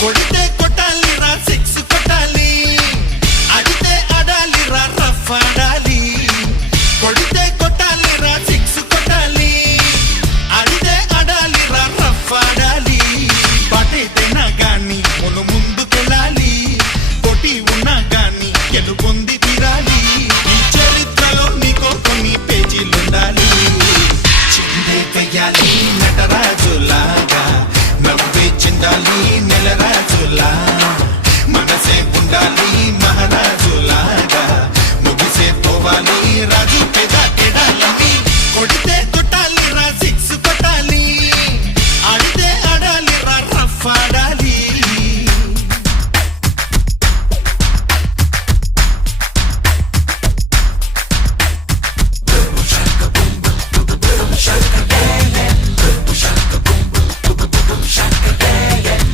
కొడితే కొట్టాలిరా సిక్స్ కొట్టాలి, అడితే ఆడాలిరా రఫ్ ఆడాలి. కొడితే కొట్టాలిరా సిక్స్ కొట్టాలి, అడితే ఆడాలిరా రఫ్ ఆడాలి. పాటైతేనా గాని మును ముందుకెళ్ళాలి, కొట్టి ఉన్నా గాని గెలుపొంది తీరాలి. ఈ చరిత్రలో నీకో కొన్ని పేజీలుండాలి. చిందే వెయ్యాలి నటరాజులాగా, నవ్వే చిందాలి నెలరాజులా. మనసే ఉండాలి మహారాజులాగా, ముగిసే పోవాలి రాజు